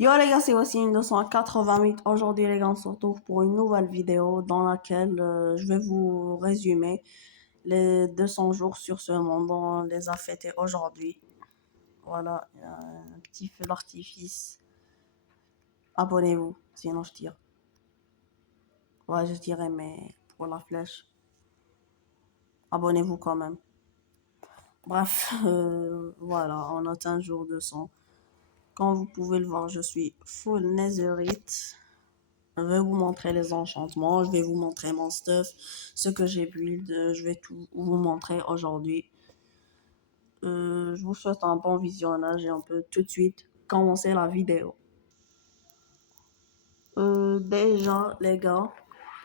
Yo les gars, c'est aussi une 288. Aujourd'hui les gars, on se retrouve pour une nouvelle vidéo dans laquelle je vais vous résumer les 200 jours sur ce monde. On les a fêtés aujourd'hui. Voilà, un petit feu d'artifice. Abonnez-vous, sinon je tire. Ouais, je tirais, mais pour la flèche, abonnez-vous quand même. Bref, voilà, on atteint jour 200. Comme vous pouvez le voir, je suis full netherite. Je vais vous montrer les enchantements, je vais vous montrer mon stuff, ce que j'ai build, je vais tout vous montrer aujourd'hui. Je vous souhaite un bon visionnage et on peut tout de suite commencer la vidéo. Déjà les gars,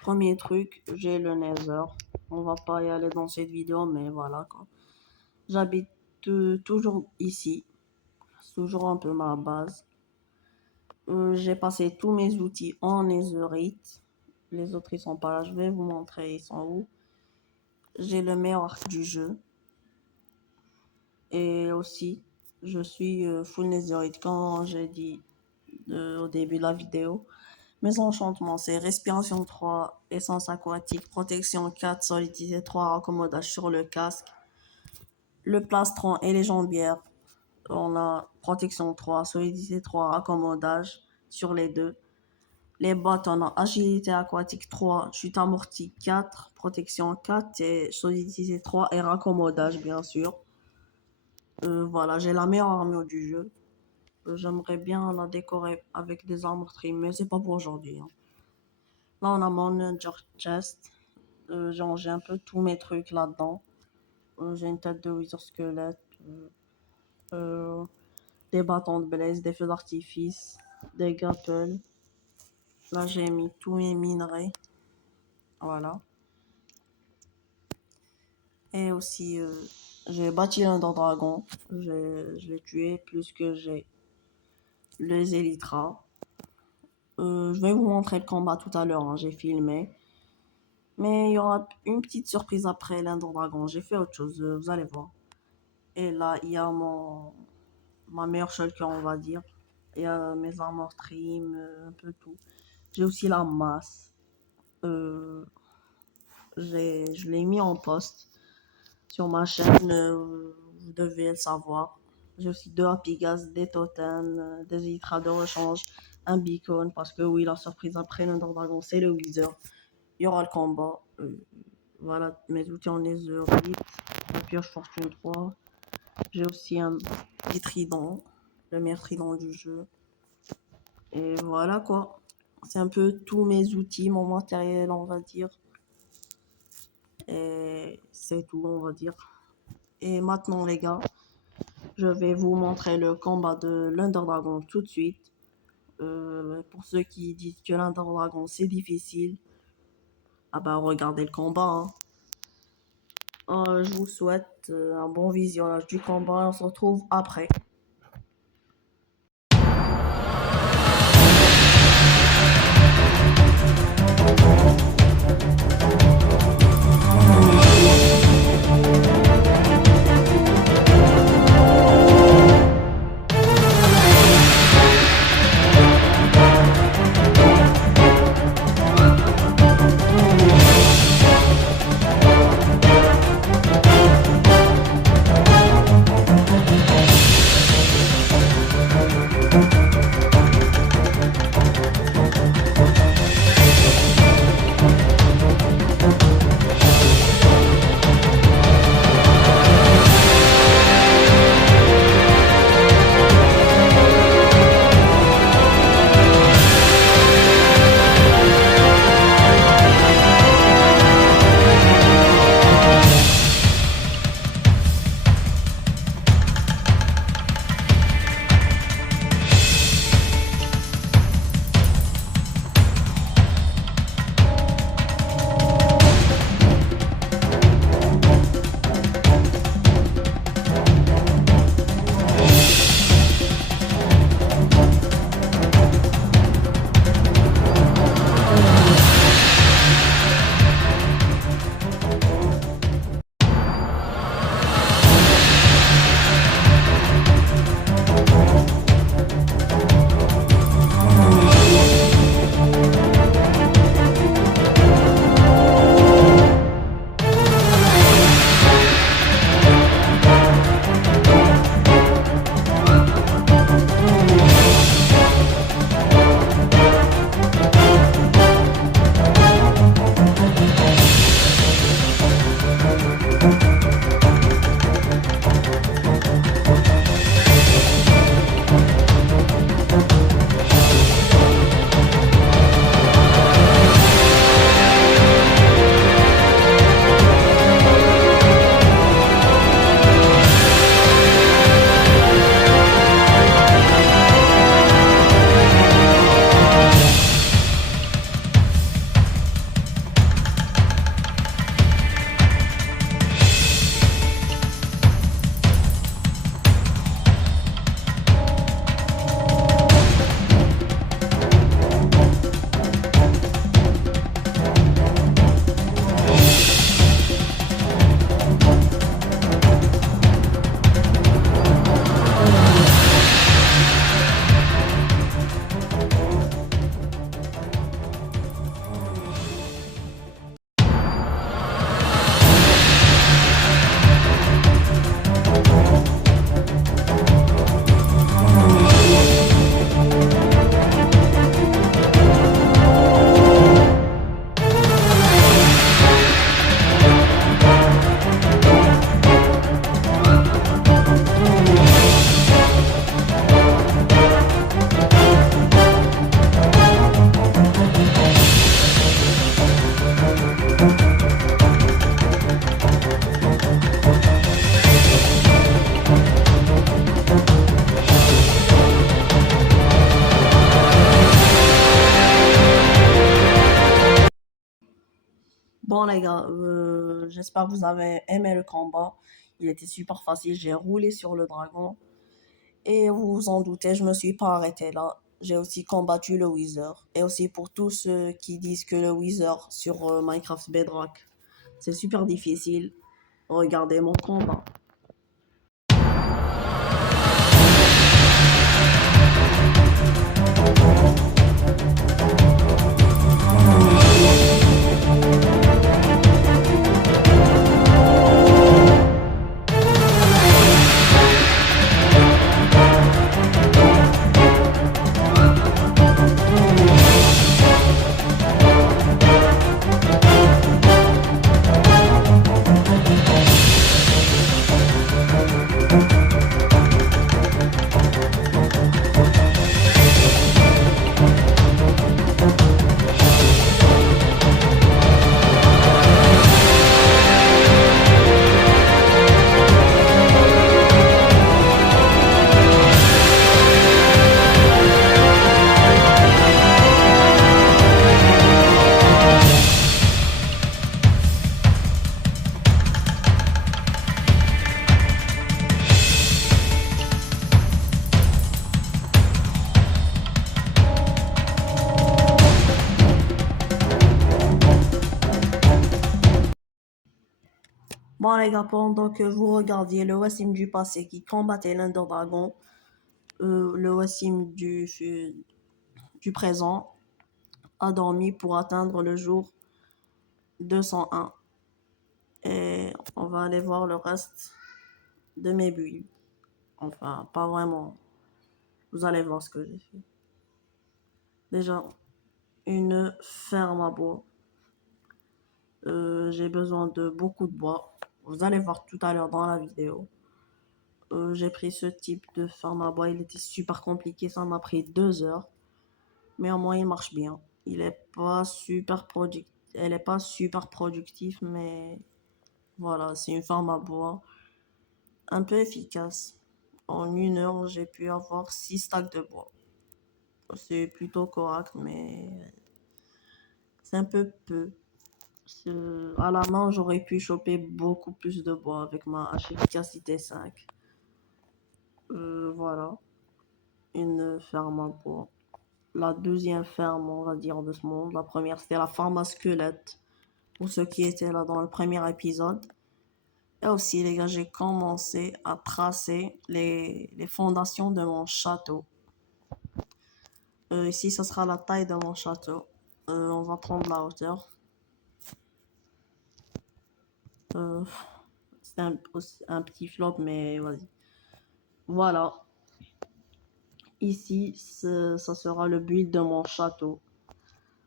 premier truc, j'ai le nether. On va pas y aller dans cette vidéo, mais voilà quoi. J'habite toujours ici, c'est toujours un peu ma base. J'ai passé tous mes outils en netherite. Les autres ils sont pas là, je vais vous montrer ils sont où. J'ai le meilleur arc du jeu. Et aussi, je suis full netherite. Quand j'ai dit au début de la vidéo, mes enchantements, c'est respiration 3, essence aquatique, protection 4, solidité 3, accommodage sur le casque. Le plastron et les jambières, on a protection 3, solidité 3, accommodage sur les deux. Les bottes, on a agilité aquatique 3, chute amortie 4, protection 4 et solidité 3 et raccommodage bien sûr. Voilà, j'ai la meilleure armure du jeu. J'aimerais bien la décorer avec des armures trim, mais c'est pas pour aujourd'hui, hein. Là, on a mon Ninja Chest. Genre, j'ai un peu tous mes trucs là-dedans. J'ai une tête de Wither Squelette. Des bâtons de blaze, des feux d'artifice, des gapples. Là, j'ai mis tous mes minerais. Voilà. Et aussi, j'ai bâti un dragon. Je l'ai tué plus que j'ai les Elytras. Je vais vous montrer le combat tout à l'heure, hein, j'ai filmé. Mais il y aura une petite surprise après l'Ender Dragon. J'ai fait autre chose, vous allez voir. Et là, il y a ma meilleure shulker, on va dire. Il y a mes armor trim, un peu tout. J'ai aussi la masse. Je l'ai mis en post sur ma chaîne, vous devez le savoir. J'ai aussi 2 Happy Gas, des totems, des Elytras de rechange, un beacon, parce que oui, la surprise après l'Ender Dragon, c'est le Wither. Il y aura le combat. Voilà mes outils en netherite, la pioche fortune 3. J'ai aussi un petit trident, le meilleur trident du jeu. Et voilà quoi. C'est un peu tous mes outils, mon matériel, on va dire. Et c'est tout, on va dire. Et maintenant, les gars, je vais vous montrer le combat de l'Under Dragon tout de suite. Pour ceux qui disent que l'Under Dragon c'est difficile, ah bah regardez le combat, hein. Je vous souhaite un bon visionnage du combat. On se retrouve après. Bon les gars, j'espère que vous avez aimé le combat. Il était super facile, j'ai roulé sur le dragon. Et vous vous en doutez, je me suis pas arrêté là. J'ai aussi combattu le Wither. Et aussi pour tous ceux qui disent que le Wither sur Minecraft Bedrock, c'est super difficile, regardez mon combat. Bon les gars, pendant que vous regardiez le Wassim du passé qui combattait l'Ender Dragon, le Wassim du présent a dormi pour atteindre le jour 201. Et on va aller voir le reste de mes builds. Enfin, pas vraiment. Vous allez voir ce que j'ai fait. Déjà, une ferme à bois. J'ai besoin de beaucoup de bois. Vous allez voir tout à l'heure dans la vidéo. J'ai pris ce type de ferme à bois. Il était super compliqué. Ça m'a pris 2 heures. Mais au moins, il marche bien. Il est pas super productif. Elle est pas super productive, mais voilà, c'est une ferme à bois un peu efficace. En 1 heure, j'ai pu avoir 6 stacks de bois. C'est plutôt correct, mais c'est un peu peu. À la main, j'aurais pu choper beaucoup plus de bois avec ma hache efficacité 5. Voilà, une ferme à bois. La deuxième ferme, on va dire, de ce monde. La première, c'était la ferme à squelette. Pour ceux qui étaient là dans le premier épisode. Et aussi, les gars, j'ai commencé à tracer les fondations de mon château. Ici, ça sera la taille de mon château. On va prendre la hauteur. Euh, c'est un petit flop, mais vas-y. Voilà. Ici, ça sera le build de mon château.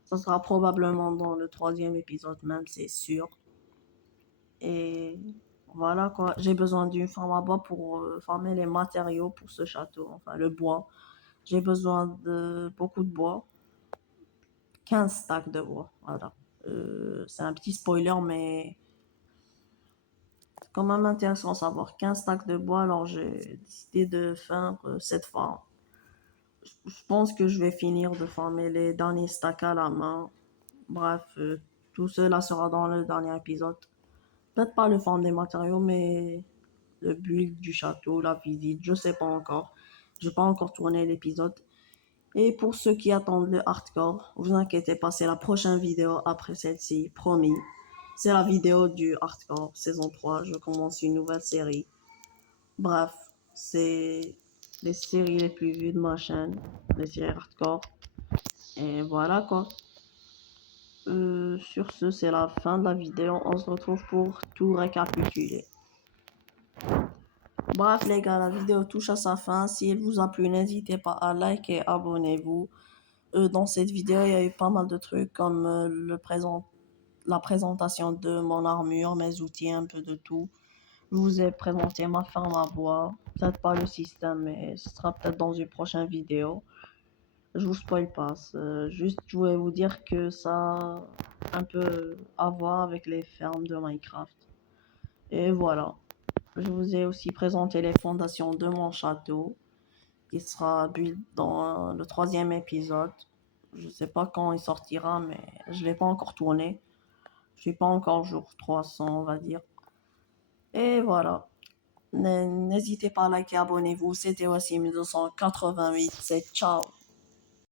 Ça sera probablement dans le troisième épisode même, c'est sûr. Et voilà quoi. J'ai besoin d'une farm à bois pour farmer les matériaux pour ce château. Enfin, le bois. J'ai besoin de beaucoup de bois. 15 stacks de bois. Voilà. C'est un petit spoiler, mais c'est quand même intéressant de savoir. 15 stacks de bois, alors j'ai décidé de faire cette farm. Je pense que je vais finir de farmer les derniers stacks à la main. Bref, tout cela sera dans le dernier épisode. Peut-être pas le farm des matériaux, mais le build du château, la visite, je sais pas encore. Je n'ai pas encore tourné l'épisode. Et pour ceux qui attendent le hardcore, vous inquiétez pas, c'est la prochaine vidéo après celle-ci, promis. C'est la vidéo du hardcore, saison 3. Je commence une nouvelle série. Bref, c'est les séries les plus vues de ma chaîne, les séries hardcore. Et voilà quoi. Sur ce, c'est la fin de la vidéo. On se retrouve pour tout récapituler. Bref les gars, la vidéo touche à sa fin. Si elle vous a plu, n'hésitez pas à liker et abonnez-vous. Dans cette vidéo, il y a eu pas mal de trucs comme la présentation de mon armure, mes outils, un peu de tout. Je vous ai présenté ma ferme à bois. Peut-être pas le système, mais ce sera peut-être dans une prochaine vidéo. Je vous spoil pas. Juste, je voulais vous dire que ça a un peu à voir avec les fermes de Minecraft. Et voilà. Je vous ai aussi présenté les fondations de mon château, qui sera build dans le troisième épisode. Je sais pas quand il sortira, mais je l'ai pas encore tourné. Je suis pas encore jour 300, on va dire. Et voilà. N'hésitez pas à liker, abonnez-vous. C'était Wassim 288. C'est ciao.